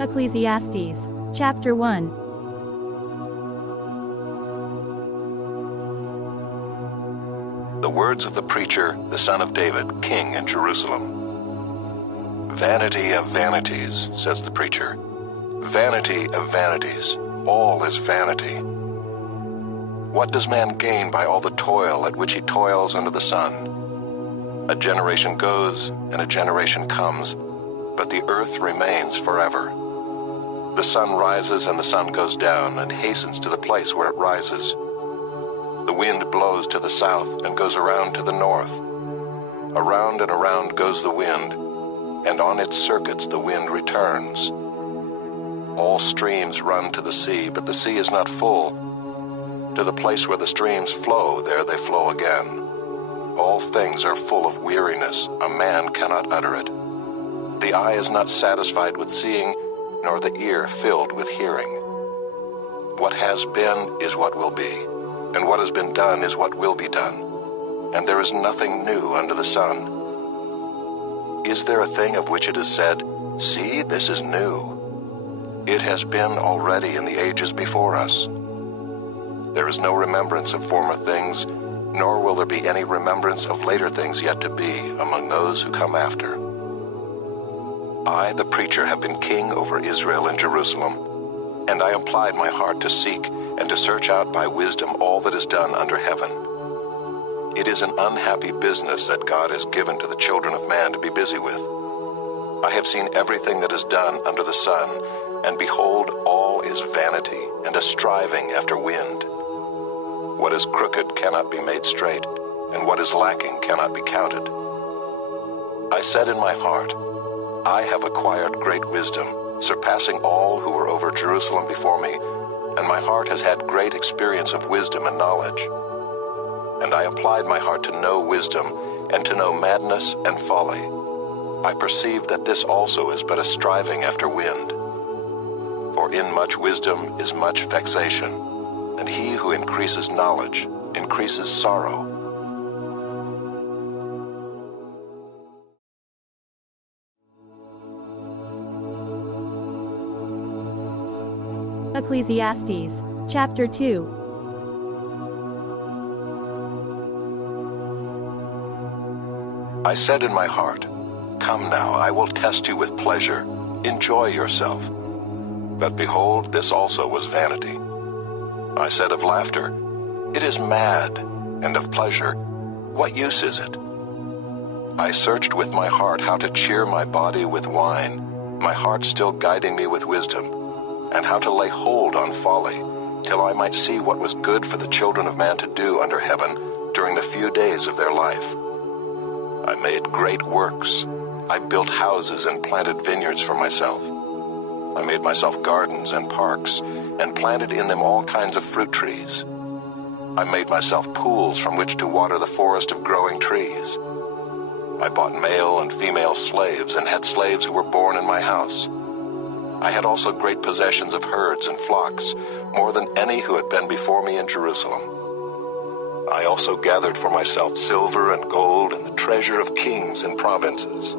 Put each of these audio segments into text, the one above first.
Ecclesiastes Chapter 1. The words of the preacher, the son of David, king in Jerusalem. Vanity of vanities, says the preacher. Vanity of vanities, all is vanity. What does man gain by all the toil at which he toils under the sun? A generation goes and a generation comes, but the earth remains forever. The sun rises and the sun goes down and hastens to the place where it rises. The wind blows to the south and goes around to the north. Around and around goes the wind, and on its circuits the wind returns. All streams run to the sea, but the sea is not full. To the place where the streams flow, there they flow again. All things are full of weariness, a man cannot utter it. The eye is not satisfied with seeing, nor the ear filled with hearing. What has been is what will be, and what has been done is what will be done. And there is nothing new under the sun. Is there a thing of which it is said, "See, this is new"? It has been already in the ages before us. There is no remembrance of former things, nor will there be any remembrance of later things yet to be among those who come after. I, the preacher, have been king over Israel and Jerusalem, and I applied my heart to seek and to search out by wisdom all that is done under heaven. It is an unhappy business that God has given to the children of man to be busy with. I have seen everything that is done under the sun, and behold, all is vanity and a striving after wind. What is crooked cannot be made straight, and what is lacking cannot be counted. I said in my heart, I have acquired great wisdom, surpassing all who were over Jerusalem before me, and my heart has had great experience of wisdom and knowledge. And I applied my heart to know wisdom, and to know madness and folly. I perceived that this also is but a striving after wind. For in much wisdom is much vexation, and he who increases knowledge increases sorrow. Ecclesiastes Chapter 2. I said in my heart, Come now, I will test you with pleasure. Enjoy yourself. But behold, this also was vanity. I said of laughter, It is mad, and of pleasure, what use is it? I searched with my heart how to cheer my body with wine, my heart still guiding me with wisdom, and how to lay hold on folly, till I might see what was good for the children of man to do under heaven during the few days of their life. I made great works. I built houses and planted vineyards for myself. I made myself gardens and parks, and planted in them all kinds of fruit trees. I made myself pools from which to water the forest of growing trees. I bought male and female slaves, and had slaves who were born in my house. I had also great possessions of herds and flocks, more than any who had been before me in Jerusalem. I also gathered for myself silver and gold and the treasure of kings and provinces.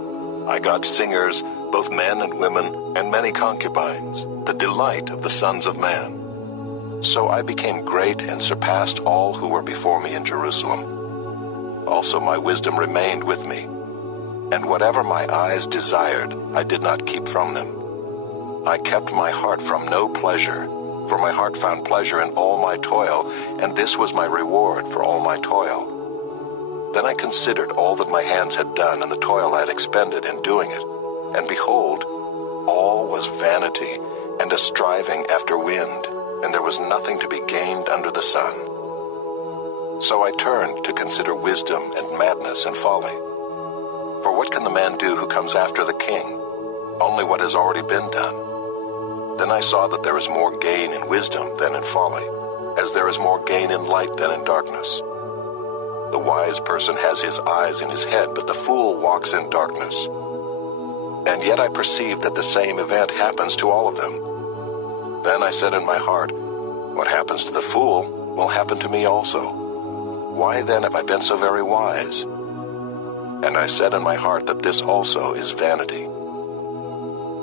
I got singers, both men and women, and many concubines, the delight of the sons of man. So I became great and surpassed all who were before me in Jerusalem. Also my wisdom remained with me, and whatever my eyes desired, I did not keep from them. I kept my heart from no pleasure, for my heart found pleasure in all my toil, and this was my reward for all my toil. Then I considered all that my hands had done and the toil I had expended in doing it, and behold, all was vanity and a striving after wind, and there was nothing to be gained under the sun. So I turned to consider wisdom and madness and folly. For what can the man do who comes after the king? Only what has already been done. Then I saw that there is more gain in wisdom than in folly, as there is more gain in light than in darkness. The wise person has his eyes in his head, but the fool walks in darkness. And yet I perceived that the same event happens to all of them. Then I said in my heart, What happens to the fool will happen to me also. Why then have I been so very wise? And I said in my heart that this also is vanity.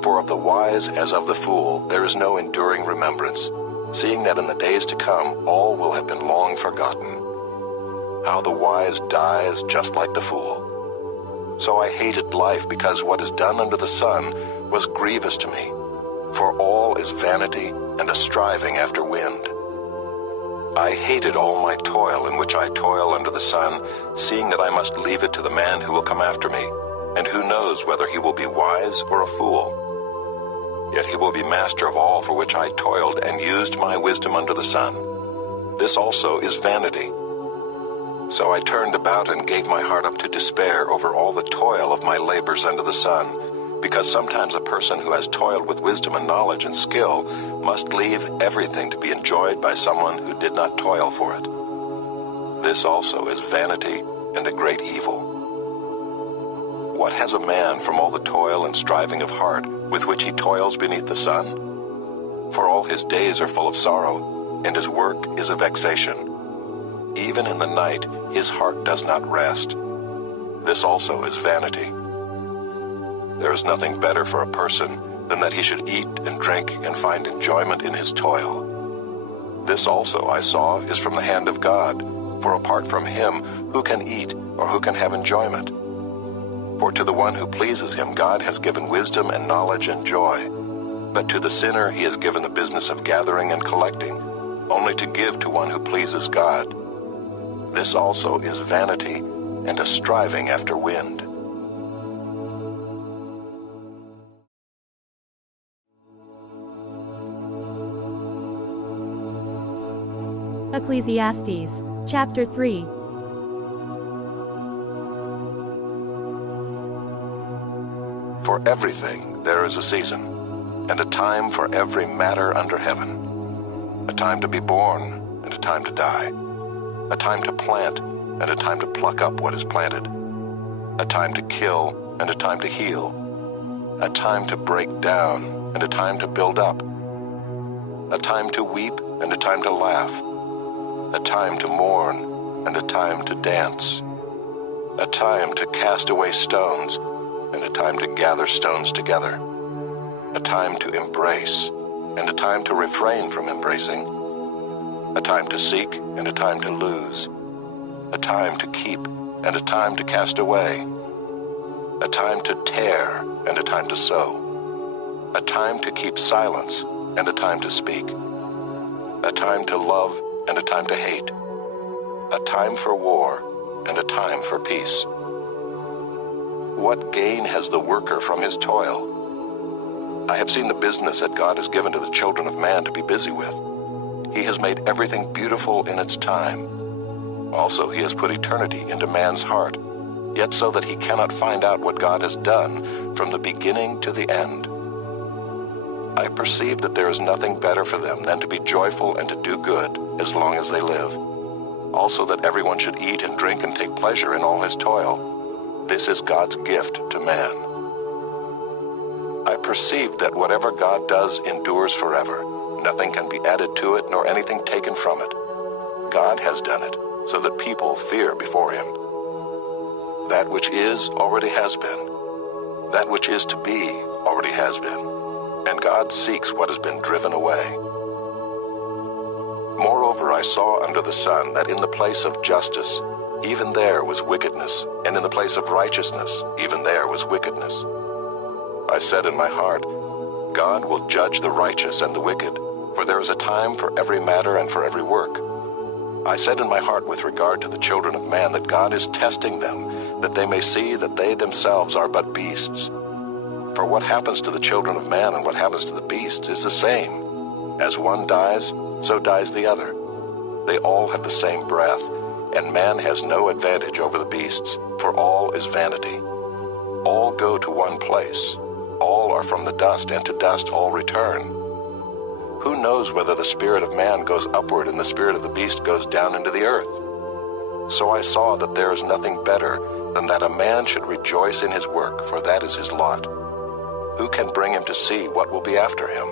For of the wise as of the fool there is no enduring remembrance, seeing that in the days to come all will have been long forgotten. How the wise dies just like the fool. So I hated life, because what is done under the sun was grievous to me. For all is vanity and a striving after wind. I hated all my toil in which I toil under the sun, seeing that I must leave it to the man who will come after me, and who knows whether he will be wise or a fool. Yet he will be master of all for which I toiled and used my wisdom under the sun. This also is vanity. So I turned about and gave my heart up to despair over all the toil of my labors under the sun, because sometimes a person who has toiled with wisdom and knowledge and skill must leave everything to be enjoyed by someone who did not toil for it. This also is vanity and a great evil. What has a man from all the toil and striving of heart with which he toils beneath the sun? For all his days are full of sorrow, and his work is a vexation. Even in the night his heart does not rest. This also is vanity. There is nothing better for a person than that he should eat and drink and find enjoyment in his toil. This also I saw is from the hand of God, for apart from him who can eat or who can have enjoyment? For to the one who pleases him God has given wisdom and knowledge and joy, but to the sinner he has given the business of gathering and collecting, only to give to one who pleases God. This also is vanity and a striving after wind. Ecclesiastes Chapter 3. For everything there is a season, and a time for every matter under heaven, a time to be born and a time to die, a time to plant and a time to pluck up what is planted, a time to kill and a time to heal, a time to break down and a time to build up, a time to weep and a time to laugh, a time to mourn and a time to dance, a time to cast away stones and a time to gather stones together, a time to embrace and a time to refrain from embracing, a time to seek and a time to lose, a time to keep and a time to cast away, a time to tear and a time to sow, a time to keep silence and a time to speak, a time to love and a time to hate, a time for war and a time for peace. What gain has the worker from his toil? I have seen the business that God has given to the children of man to be busy with. He has made everything beautiful in its time. Also, he has put eternity into man's heart, yet so that he cannot find out what God has done from the beginning to the end. I perceive that there is nothing better for them than to be joyful and to do good as long as they live. Also that everyone should eat and drink and take pleasure in all his toil. This is God's gift to man. I perceive that whatever God does endures forever. Nothing can be added to it, nor anything taken from it. God has done it, so that people fear before him. That which is already has been. That which is to be already has been. And God seeks what has been driven away. Moreover, I saw under the sun that in the place of justice, even there was wickedness, and in the place of righteousness, even there was wickedness. I said in my heart, God will judge the righteous and the wicked, for there is a time for every matter and for every work. I said in my heart with regard to the children of man that God is testing them, that they may see that they themselves are but beasts. For what happens to the children of man and what happens to the beasts is the same. As one dies, so dies the other. They all have the same breath, and man has no advantage over the beasts, for all is vanity. All go to one place. All are from the dust, and to dust all return. Who knows whether the spirit of man goes upward and the spirit of the beast goes down into the earth? So I saw that there is nothing better than that a man should rejoice in his work, for that is his lot. Who can bring him to see what will be after him?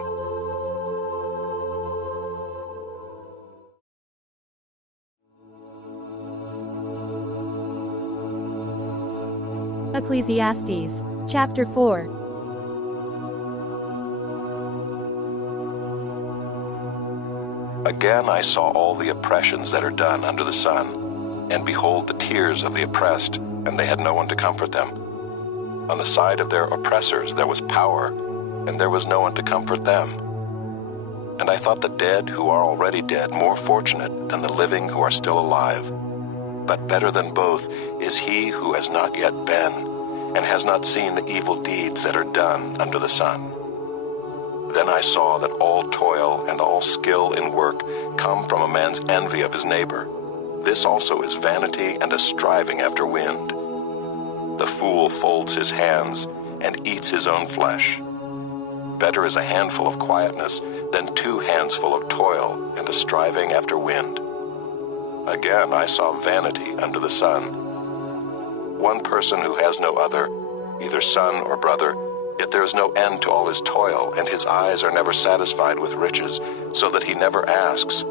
Ecclesiastes Chapter 4. Again I saw all the oppressions that are done under the sun, and behold the tears of the oppressed, and they had no one to comfort them. On the side of their oppressors there was power, and there was no one to comfort them. And I thought the dead who are already dead more fortunate than the living who are still alive. But better than both is he who has not yet been, and has not seen the evil deeds that are done under the sun. Then I saw that all toil and all skill in work come from a man's envy of his neighbor. This also is vanity and a striving after wind. The fool folds his hands and eats his own flesh. Better is a handful of quietness than 2 hands full of toil and a striving after wind. Again I saw vanity under the sun. One person who has no other, either son or brother, yet there is no end to all his toil, and his eyes are never satisfied with riches, so that he never asks,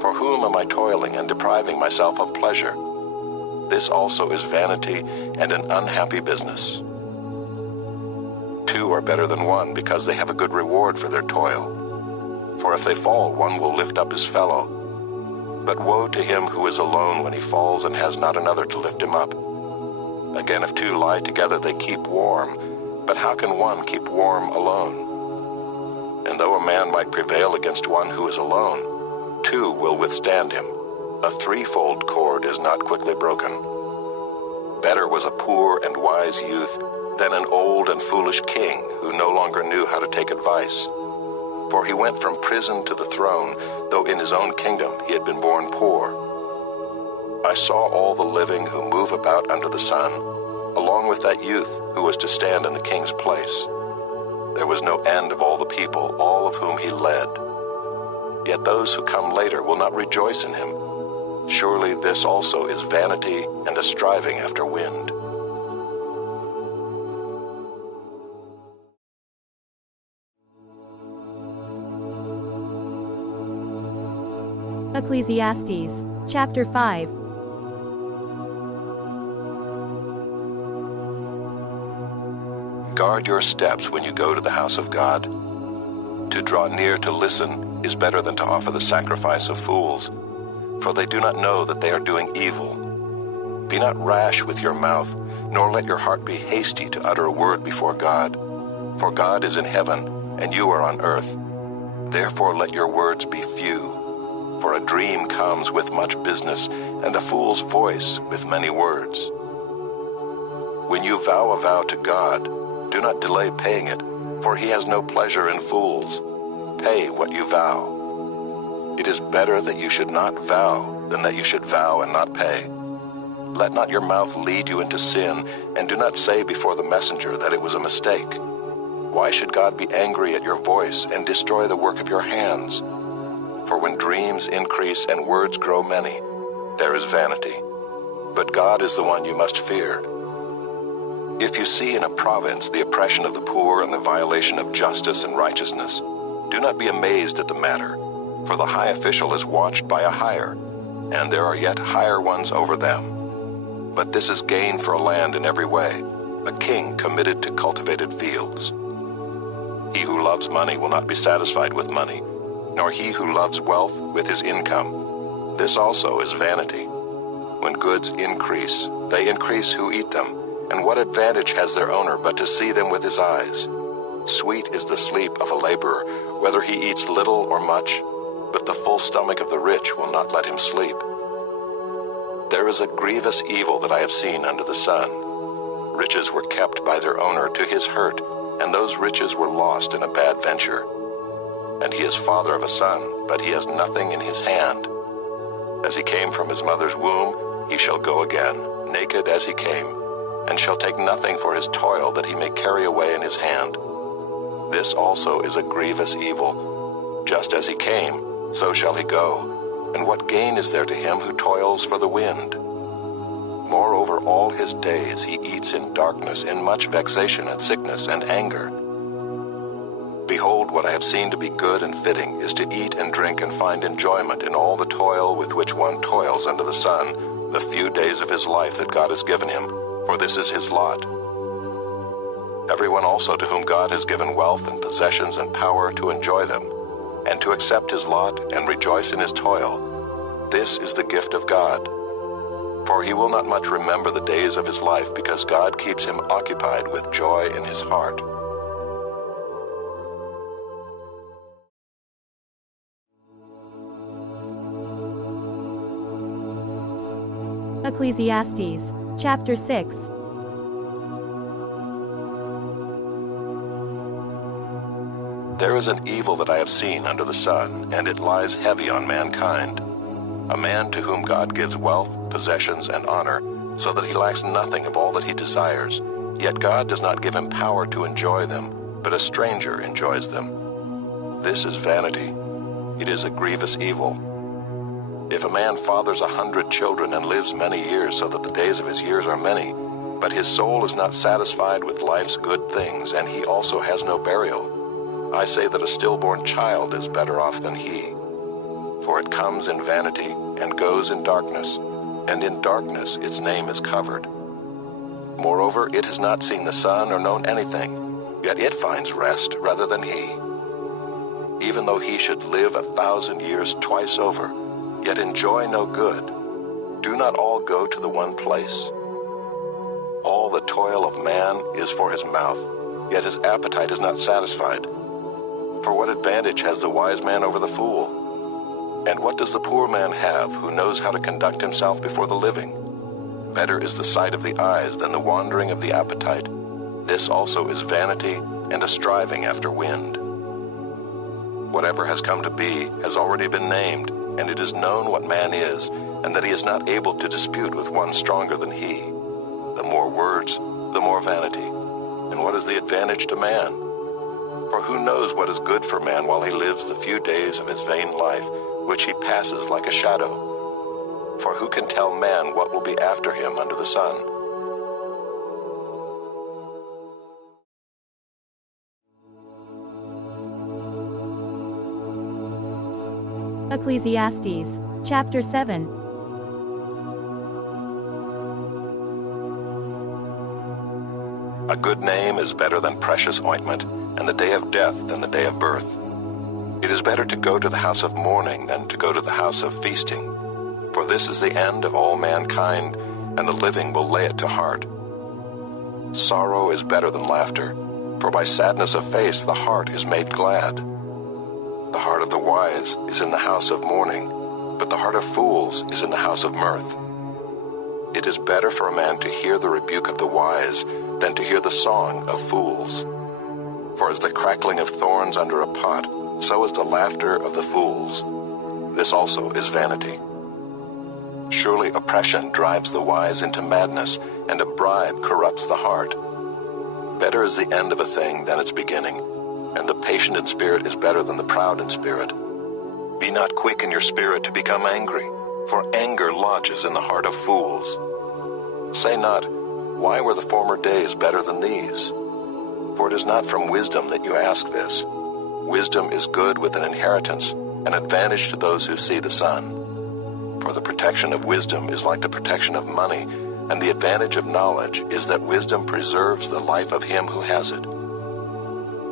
"For whom am I toiling and depriving myself of pleasure?" This also is vanity and an unhappy business. 2 are better than 1 because they have a good reward for their toil. For if they fall, one will lift up his fellow. But woe to him who is alone when he falls and has not another to lift him up. Again, if 2 lie together, they keep warm. But how can one keep warm alone? And though a man might prevail against one who is alone, 2 will withstand him. A 3-fold cord is not quickly broken. Better was a poor and wise youth than an old and foolish king who no longer knew how to take advice. For he went from prison to the throne, though in his own kingdom he had been born poor. I saw all the living who move about under the sun, along with that youth who was to stand in the king's place. There was no end of all the people, all of whom he led. Yet those who come later will not rejoice in him. Surely this also is vanity and a striving after wind. Ecclesiastes Chapter 5. Guard your steps when you go to the house of God. To draw near to listen is better than to offer the sacrifice of fools, for they do not know that they are doing evil. Be not rash with your mouth, nor let your heart be hasty to utter a word before God. For God is in heaven, and you are on earth. Therefore let your words be few. For a dream comes with much business, and a fool's voice with many words. When you vow a vow to God, do not delay paying it, for he has no pleasure in fools. Pay what you vow. It is better that you should not vow than that you should vow and not pay. Let not your mouth lead you into sin, and do not say before the messenger that it was a mistake. Why should God be angry at your voice and destroy the work of your hands? For when dreams increase and words grow many, there is vanity. But God is the one you must fear. If you see in a province the oppression of the poor and the violation of justice and righteousness, do not be amazed at the matter, for the high official is watched by a higher, and there are yet higher ones over them. But this is gain for a land in every way, a king committed to cultivated fields. He who loves money will not be satisfied with money, nor he who loves wealth with his income. This also is vanity. When goods increase, they increase who eat them, and what advantage has their owner but to see them with his eyes? Sweet is the sleep of a laborer, whether he eats little or much, but the full stomach of the rich will not let him sleep. There is a grievous evil that I have seen under the sun. Riches were kept by their owner to his hurt, and those riches were lost in a bad venture. And he is father of a son, but he has nothing in his hand. As he came from his mother's womb, he shall go again, naked as he came, and shall take nothing for his toil that he may carry away in his hand. This also is a grievous evil. Just as he came, so shall he go. And what gain is there to him who toils for the wind? Moreover, all his days he eats in darkness, in much vexation and sickness and anger. Behold, what I have seen to be good and fitting is to eat and drink and find enjoyment in all the toil with which one toils under the sun, the few days of his life that God has given him, for this is his lot. Everyone also to whom God has given wealth and possessions and power to enjoy them, and to accept his lot and rejoice in his toil, this is the gift of God. For he will not much remember the days of his life, because God keeps him occupied with joy in his heart. Ecclesiastes Chapter 6. There is an evil that I have seen under the sun, and it lies heavy on mankind. A man to whom God gives wealth, possessions, and honor, so that he lacks nothing of all that he desires, yet God does not give him power to enjoy them, but a stranger enjoys them. This is vanity. It is a grievous evil. If a man fathers 100 children and lives many years, so that the days of his years are many, but his soul is not satisfied with life's good things, and he also has no burial, I say that a stillborn child is better off than he. For it comes in vanity and goes in darkness, and in darkness its name is covered. Moreover, it has not seen the sun or known anything, yet it finds rest rather than he. Even though he should live 1,000 years twice over, yet enjoy no good, do not all go to the one place? All the toil of man is for his mouth, yet his appetite is not satisfied. For what advantage has the wise man over the fool? And what does the poor man have who knows how to conduct himself before the living? Better is the sight of the eyes than the wandering of the appetite. This also is vanity and a striving after wind. Whatever has come to be has already been named, and it is known what man is, and that he is not able to dispute with one stronger than he. The more words, the more vanity. And what is the advantage to man? For who knows what is good for man while he lives the few days of his vain life, which he passes like a shadow? For who can tell man what will be after him under the sun? Ecclesiastes Chapter 7. A good name is better than precious ointment, and the day of death than the day of birth. It is better to go to the house of mourning than to go to the house of feasting. For this is the end of all mankind, and the living will lay it to heart. Sorrow is better than laughter, for by sadness of face the heart is made glad. The heart of the wise is in the house of mourning, but the heart of fools is in the house of mirth. It is better for a man to hear the rebuke of the wise than to hear the song of fools. For as the crackling of thorns under a pot, so is the laughter of the fools. This also is vanity. Surely oppression drives the wise into madness, and a bribe corrupts the heart. Better is the end of a thing than its beginning, and the patient in spirit is better than the proud in spirit. Be not quick in your spirit to become angry, for anger lodges in the heart of fools. Say not, why were the former days better than these? For it is not from wisdom that you ask this. Wisdom is good with an inheritance, an advantage to those who see the sun. For the protection of wisdom is like the protection of money, and the advantage of knowledge is that wisdom preserves the life of him who has it.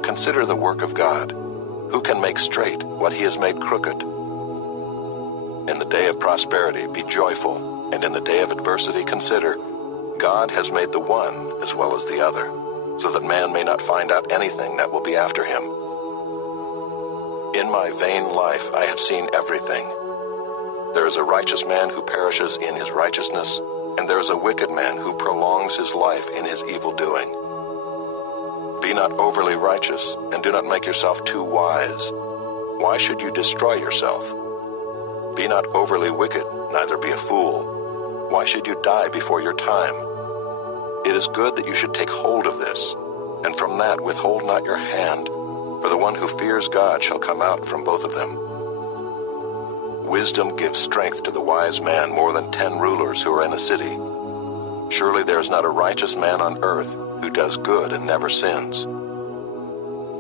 Consider the work of God. Who can make straight what he has made crooked? In the day of prosperity be joyful, and in the day of adversity consider, God has made the one as well as the other, so that man may not find out anything that will be after him. In my vain life I have seen everything. There is a righteous man who perishes in his righteousness, and there is a wicked man who prolongs his life in his evil doing. Be not overly righteous, and do not make yourself too wise. Why should you destroy yourself? Be not overly wicked, neither be a fool. Why should you die before your time? It is good that you should take hold of this, and from that withhold not your hand, for the one who fears God shall come out from both of them. Wisdom gives strength to the wise man more than 10 rulers who are in a city. Surely there is not a righteous man on earth who does good and never sins.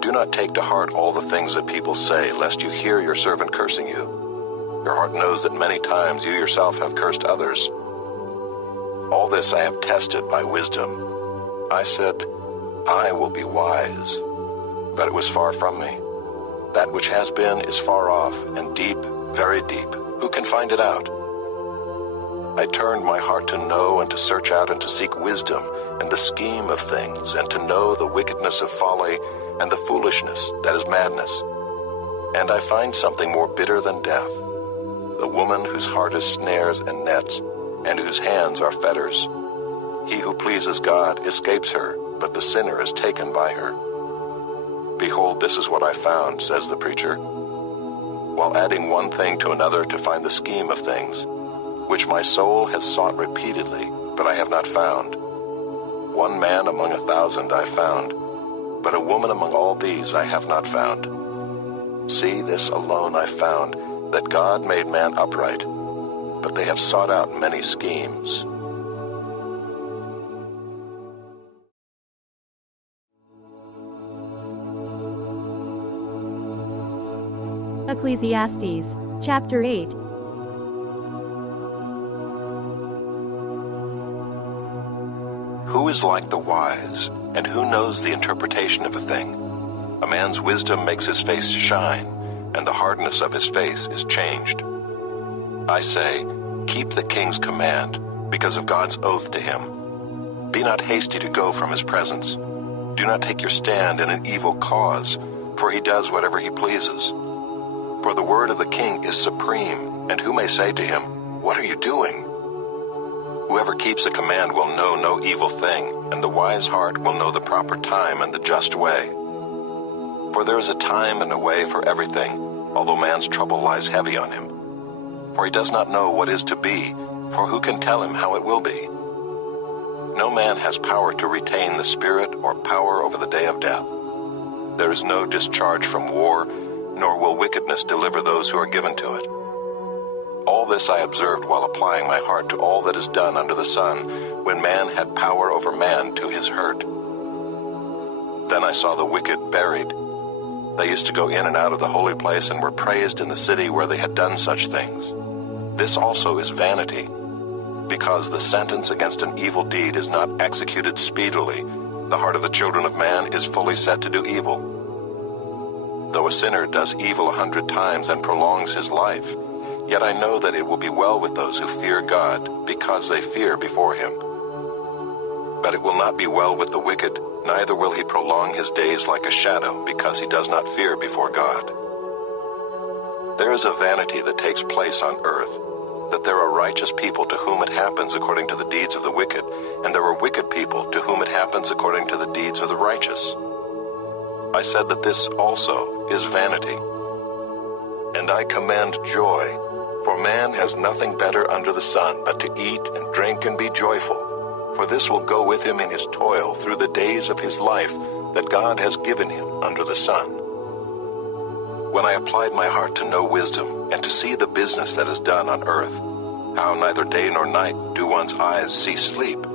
Do not take to heart all the things that people say, lest you hear your servant cursing you. Your heart knows that many times you yourself have cursed others. All this I have tested by wisdom. I said, I will be wise, but it was far from me. That which has been is far off, and deep, very deep. Who can find it out? I turned my heart to know and to search out and to seek wisdom and the scheme of things, and to know the wickedness of folly and the foolishness that is madness. And I find something more bitter than death, the woman whose heart is snares and nets, and whose hands are fetters. He who pleases God escapes her, but the sinner is taken by her. Behold, this is what I found, says the preacher, while adding one thing to another to find the scheme of things, which my soul has sought repeatedly, but I have not found. One man among 1,000 I found, but a woman among all these I have not found. See, this alone I found, that God made man upright, but they have sought out many schemes. Ecclesiastes Chapter 8. Who is like the wise, and who knows the interpretation of a thing? A man's wisdom makes his face shine, and the hardness of his face is changed. I say, keep the king's command, because of God's oath to him. Be not hasty to go from his presence. Do not take your stand in an evil cause, for he does whatever he pleases. For the word of the king is supreme, and who may say to him, "What are you doing?" Whoever keeps a command will know no evil thing, and the wise heart will know the proper time and the just way. For there is a time and a way for everything, although man's trouble lies heavy on him. For he does not know what is to be, for who can tell him how it will be? No man has power to retain the spirit or power over the day of death. There is no discharge from war, nor will wickedness deliver those who are given to it. All this I observed while applying my heart to all that is done under the sun, when man had power over man to his hurt. Then I saw the wicked buried. They used to go in and out of the holy place and were praised in the city where they had done such things. This also is vanity, because the sentence against an evil deed is not executed speedily. The heart of the children of man is fully set to do evil. Though a sinner does evil 100 times and prolongs his life, yet I know that it will be well with those who fear God, because they fear before him. But it will not be well with the wicked, neither will he prolong his days like a shadow, because he does not fear before God. There is a vanity that takes place on earth, that there are righteous people to whom it happens according to the deeds of the wicked, and there are wicked people to whom it happens according to the deeds of the righteous. I said that this also is vanity. And I commend joy, for man has nothing better under the sun but to eat and drink and be joyful, for this will go with him in his toil through the days of his life that God has given him under the sun. When I applied my heart to know wisdom and to see the business that is done on earth, how neither day nor night do one's eyes see sleep,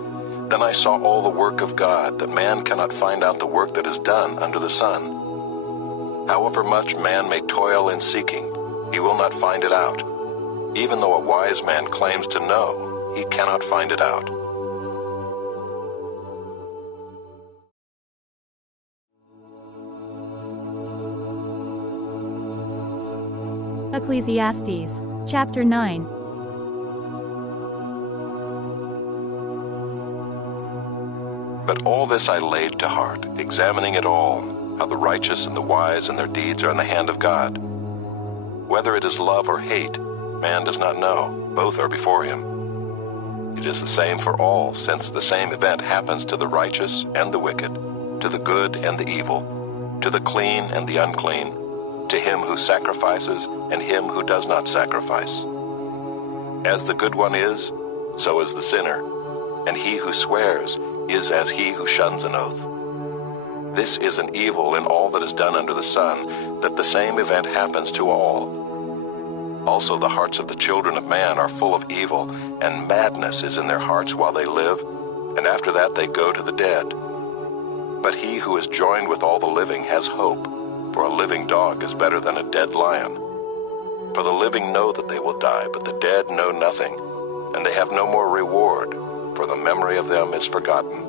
then I saw all the work of God, that man cannot find out the work that is done under the sun. However much man may toil in seeking, he will not find it out. Even though a wise man claims to know, he cannot find it out. Ecclesiastes Chapter 9. But all this I laid to heart, examining it all, how the righteous and the wise and their deeds are in the hand of God. Whether it is love or hate, man does not know. Both are before him. It is the same for all, since the same event happens to the righteous and the wicked, to the good and the evil, to the clean and the unclean, to him who sacrifices and him who does not sacrifice. As the good one is, so is the sinner, and he who swears is as he who shuns an oath. This is an evil in all that is done under the sun, that the same event happens to all. Also the hearts of the children of man are full of evil, and madness is in their hearts while they live, and after that they go to the dead. But he who is joined with all the living has hope, for a living dog is better than a dead lion. For the living know that they will die, but the dead know nothing, and they have no more reward, for the memory of them is forgotten.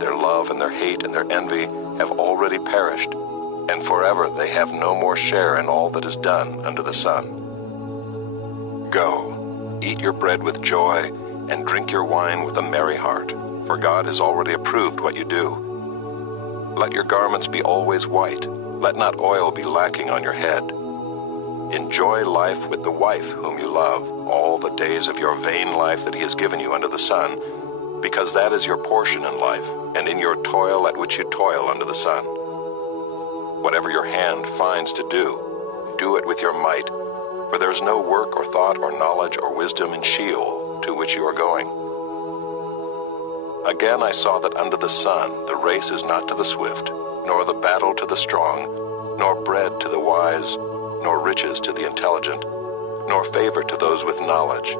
Their love and their hate and their envy have already perished. and forever they have no more share in all that is done under the sun. Go, eat your bread with joy, and drink your wine with a merry heart, for God has already approved what you do. Let your garments be always white, let not oil be lacking on your head. Enjoy life with the wife whom you love, all the days of your vain life that he has given you under the sun, because that is your portion in life, and in your toil at which you toil under the sun. Whatever your hand finds to do, do it with your might, for there is no work or thought or knowledge or wisdom in Sheol, to which you are going. Again I saw that under the sun the race is not to the swift, nor the battle to the strong, nor bread to the wise, nor riches to the intelligent, nor favor to those with knowledge,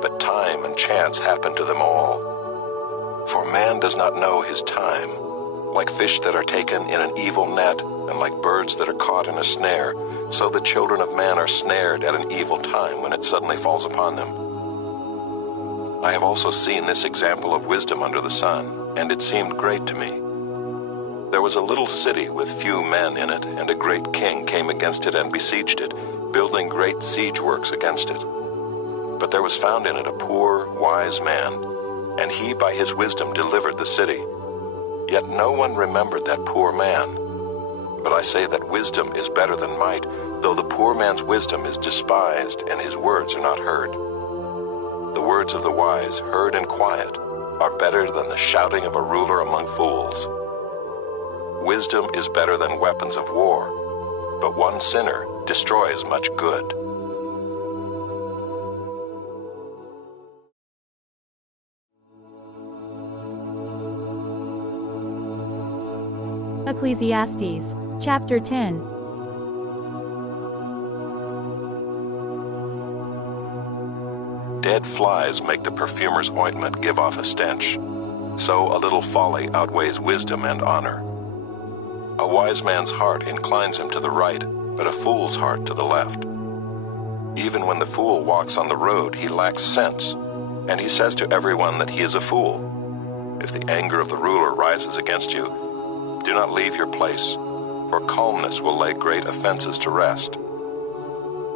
but time and chance happen to them all. For man does not know his time. Like fish that are taken in an evil net, and like birds that are caught in a snare, so the children of man are snared at an evil time when it suddenly falls upon them. I have also seen this example of wisdom under the sun, and it seemed great to me. There was a little city with few men in it, and a great king came against it and besieged it, building great siege works against it. But there was found in it a poor, wise man, and he by his wisdom delivered the city. Yet no one remembered that poor man. But I say that wisdom is better than might, though the poor man's wisdom is despised, and his words are not heard. The words of the wise, heard in quiet, are better than the shouting of a ruler among fools. Wisdom is better than weapons of war, but one sinner destroys much good. Ecclesiastes Chapter 10. Dead flies make the perfumer's ointment give off a stench. So a little folly outweighs wisdom and honor. A wise man's heart inclines him to the right, but a fool's heart to the left. Even when the fool walks on the road, he lacks sense, and he says to everyone that he is a fool. If the anger of the ruler rises against you, do not leave your place, for calmness will lay great offenses to rest.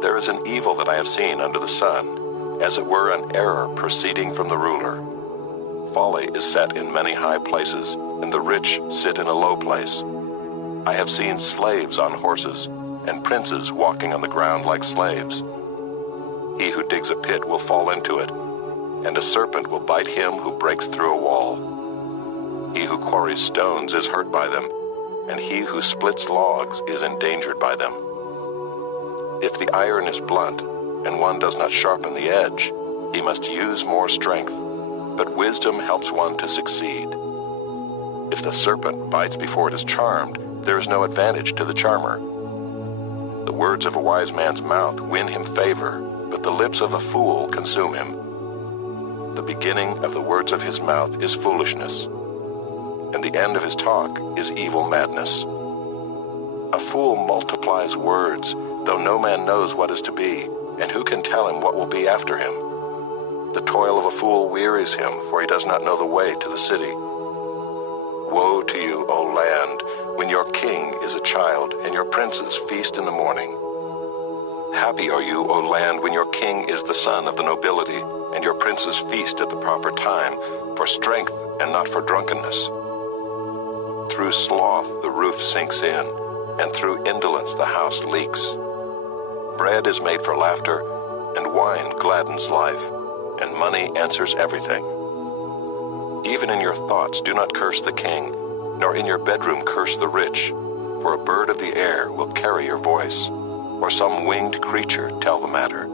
There is an evil that I have seen under the sun, as it were an error proceeding from the ruler. Folly is set in many high places, and the rich sit in a low place. I have seen slaves on horses, and princes walking on the ground like slaves. He who digs a pit will fall into it, and a serpent will bite him who breaks through a wall. He who quarries stones is hurt by them, and he who splits logs is endangered by them. If the iron is blunt, and one does not sharpen the edge, he must use more strength, but wisdom helps one to succeed. If the serpent bites before it is charmed, there is no advantage to the charmer. The words of a wise man's mouth win him favor, but the lips of a fool consume him. The beginning of the words of his mouth is foolishness, and the end of his talk is evil madness. A fool multiplies words, though no man knows what is to be, and who can tell him what will be after him? The toil of a fool wearies him, for he does not know the way to the city. Woe to you, O land, when your king is a child, and your princes feast in the morning. Happy are you, O land, when your king is the son of the nobility, and your princes feast at the proper time, for strength and not for drunkenness. Through sloth the roof sinks in, and through indolence the house leaks. Bread is made for laughter, and wine gladdens life, and money answers everything. Even in your thoughts do not curse the king, nor in your bedroom curse the rich, for a bird of the air will carry your voice, or some winged creature tell the matter.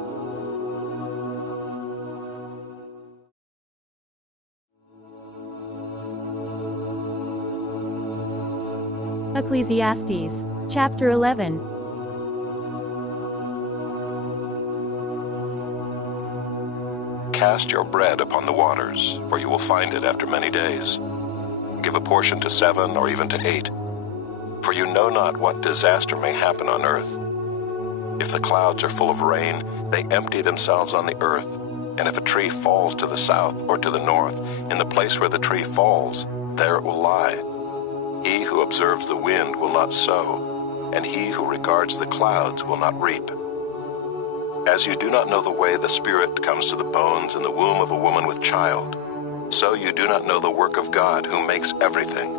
Ecclesiastes Chapter 11. Cast your bread upon the waters, for you will find it after many days. Give a portion to 7 or even to 8, for you know not what disaster may happen on earth. If the clouds are full of rain, they empty themselves on the earth, and if a tree falls to the south or to the north, in the place where the tree falls, there it will lie. He who observes the wind will not sow, and he who regards the clouds will not reap. As you do not know the way the Spirit comes to the bones in the womb of a woman with child, so you do not know the work of God who makes everything.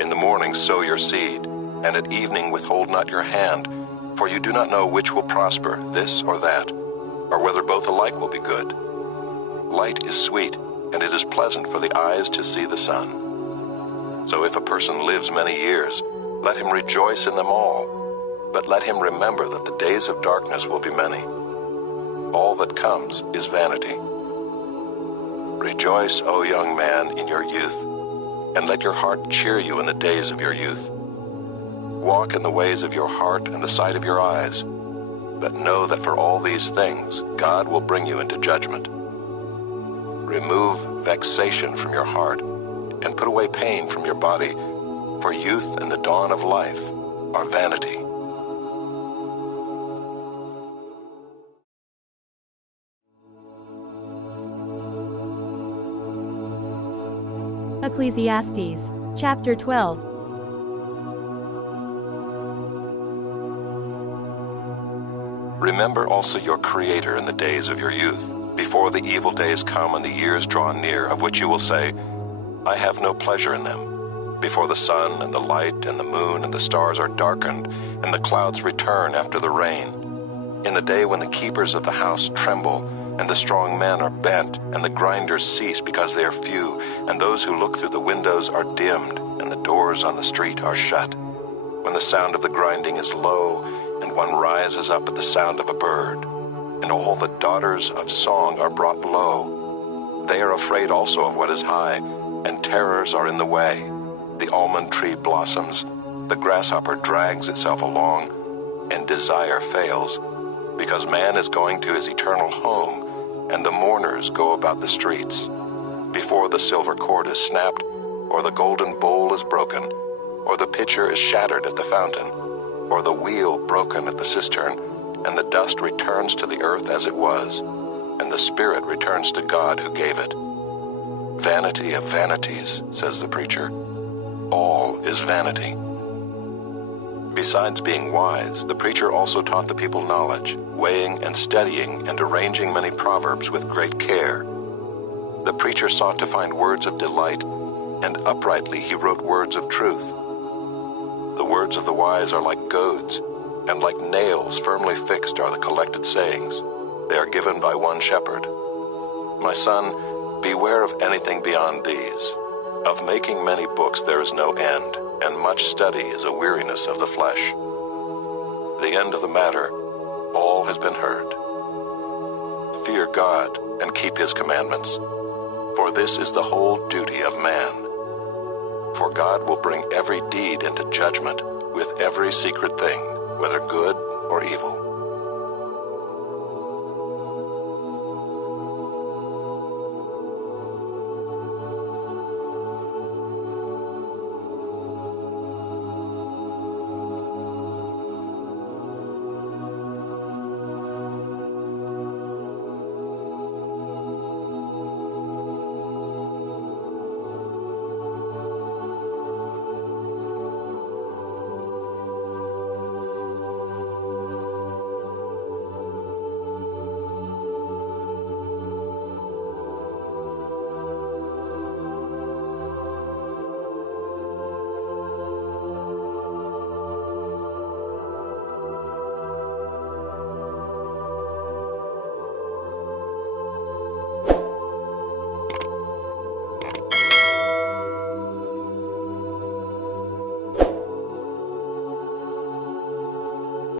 In the morning sow your seed, and at evening withhold not your hand, for you do not know which will prosper, this or that, or whether both alike will be good. Light is sweet, and it is pleasant for the eyes to see the sun. So if a person lives many years, let him rejoice in them all, but let him remember that the days of darkness will be many. All that comes is vanity. Rejoice, O young man, in your youth, and let your heart cheer you in the days of your youth. Walk in the ways of your heart and the sight of your eyes, but know that for all these things God will bring you into judgment. Remove vexation from your heart, and put away pain from your body, for youth and the dawn of life are vanity. Ecclesiastes Chapter 12. Remember also your Creator in the days of your youth, before the evil days come and the years draw near, of which you will say, I have no pleasure in them, before the sun and the light and the moon and the stars are darkened, and the clouds return after the rain, in the day when the keepers of the house tremble, and the strong men are bent, and the grinders cease because they are few, and those who look through the windows are dimmed, and the doors on the street are shut, when the sound of the grinding is low, and one rises up at the sound of a bird, and all the daughters of song are brought low. They are afraid also of what is high, and terrors are in the way. The almond tree blossoms, the grasshopper drags itself along, and desire fails, because man is going to his eternal home, and the mourners go about the streets. Before the silver cord is snapped, or the golden bowl is broken, or the pitcher is shattered at the fountain, or the wheel broken at the cistern, and the dust returns to the earth as it was, and the spirit returns to God who gave it. Vanity of vanities, says the preacher. All is vanity. Besides being wise, the preacher also taught the people knowledge, weighing and studying and arranging many proverbs with great care. The preacher sought to find words of delight, and uprightly he wrote words of truth. The words of the wise are like goads, and like nails firmly fixed are the collected sayings. They are given by one shepherd. My son, beware of anything beyond these. Of making many books there is no end, and much study is a weariness of the flesh. The end of the matter, all has been heard. Fear God and keep his commandments, for this is the whole duty of man. For God will bring every deed into judgment with every secret thing, whether good or evil.